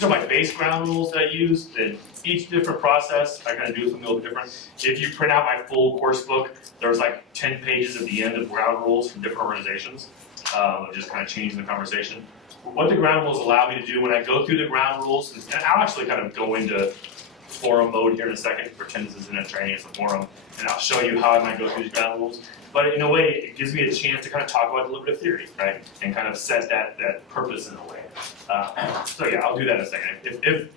are my base ground rules that I use. And each different process, I kind of do something a little bit different. If you print out my full course book, there's like 10 pages at the end of ground rules from different organizations. Just kind of changing the conversation. What the ground rules allow me to do when I go through the ground rules, and I'll actually kind of go into forum mode here in a second, pretend this isn't a training, it's a forum, and I'll show you how I might go through these ground rules. But in a way, it gives me a chance to kind of talk about deliberative theory, right? And kind of set that purpose in a way. So yeah, I'll do that in a second. If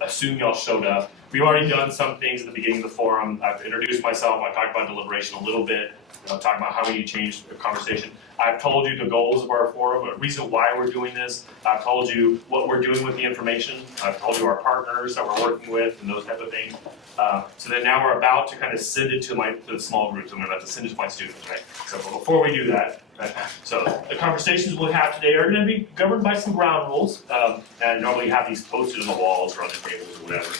assume y'all showed up. We've already done some things at the beginning of the forum. I've introduced myself. I talked about deliberation a little bit. Talking about how we change the conversation. I've told you the goals of our forum, the reason why we're doing this. I've told you what we're doing with the information. I've told you our partners that we're working with and those type of things. So then now we're about to kind of send it to the small groups. I'm about to send it to my students, right? So before we do that, so the conversations we'll have today are going to be governed by some ground rules. And normally you have these posted on the walls or on the tables or whatever.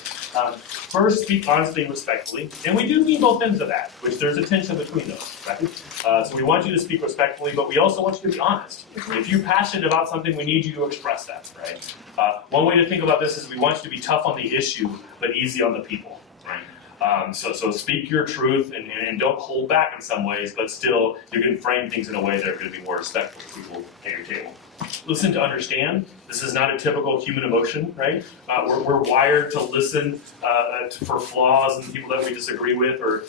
First, speak honestly and respectfully, and we do mean both ends of that, which there's a tension between those, right? So we want you to speak respectfully, but we also want you to be honest. If you're passionate about something, we need you to express that, right? One way to think about this is we want you to be tough on the issue, but easy on the people, right? So speak your truth and don't hold back in some ways, but still you can frame things in a way that are going to be more respectful to people at your table. Listen to understand. This is not a typical human emotion, right? We're wired to listen for flaws and people that we disagree with. Or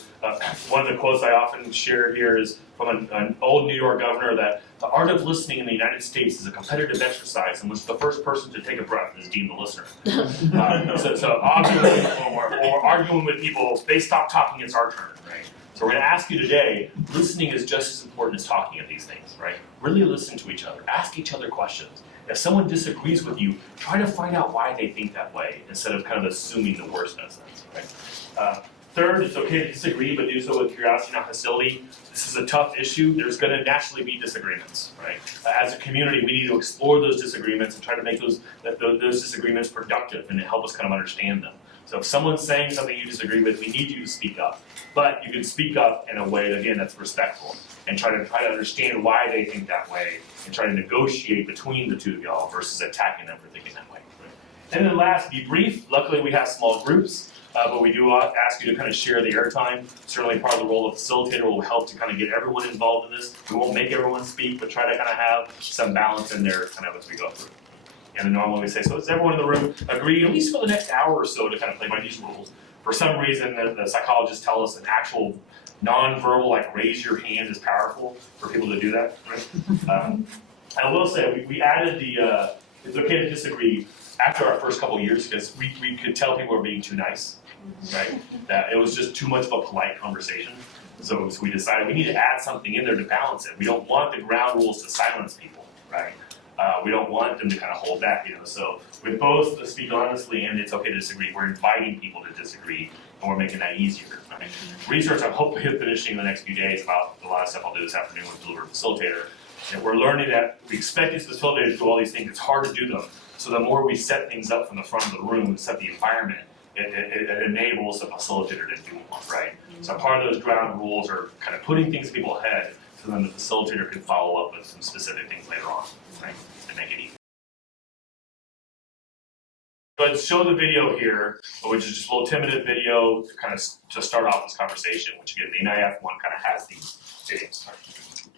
one of the quotes I often share here is from an old New York governor that the art of listening in the United States is a competitive exercise in which the first person to take a breath is deemed the listener. So often when we're arguing with people, they stop talking, it's our turn, right? So we're going to ask you today, listening is just as important as talking at these things, right? Really listen to each other. Ask each other questions. If someone disagrees with you, try to find out why they think that way instead of kind of assuming the worst in a sense, right? Third, it's okay to disagree, but do so with curiosity, not hostility. This is a tough issue. There's going to naturally be disagreements, right? As a community, we need to explore those disagreements and try to make those disagreements productive and to help us kind of understand them. So if someone's saying something you disagree with, we need you to speak up. But you can speak up in a way, again, that's respectful and try to understand why they think that way and try to negotiate between the two of y'all versus attacking them for thinking that way. Right? And then last, be brief. Luckily, we have small groups, but we do ask you to kind of share the airtime. Certainly part of the role of facilitator will help to kind of get everyone involved in this. We won't make everyone speak, but try to kind of have some balance in there kind of as we go through. And then normally we say, so does everyone in the room agree, at least for the next hour or so, to kind of play by these rules? For some reason, the psychologists tell us an actual non-verbal, like raise your hand, is powerful for people to do that, right? I will say, we added the, it's okay to disagree after our first couple of years, because we could tell people were being too nice, right? That it was just too much of a polite conversation. So we decided we need to add something in there to balance it. We don't want the ground rules to silence people, right? We don't want them to kind of hold back, So with both the speak honestly and it's okay to disagree, we're inviting people to disagree, and we're making that easier. Right? Research I'm hopefully finishing in the next few days about a lot of stuff I'll do this afternoon with Deliberative Facilitator. And we're learning that we expect these facilitators to do all these things. It's hard to do them. So the more we set things up from the front of the room, set the environment, it enables the facilitator to do more, right? So part of those ground rules are kind of putting things in people's head so then the facilitator can follow up with some specific things later on, right, to make it easy. But show the video here, which is just a little 10-minute video to kind of to start off this conversation, which again, the NIF one kind of has these videos.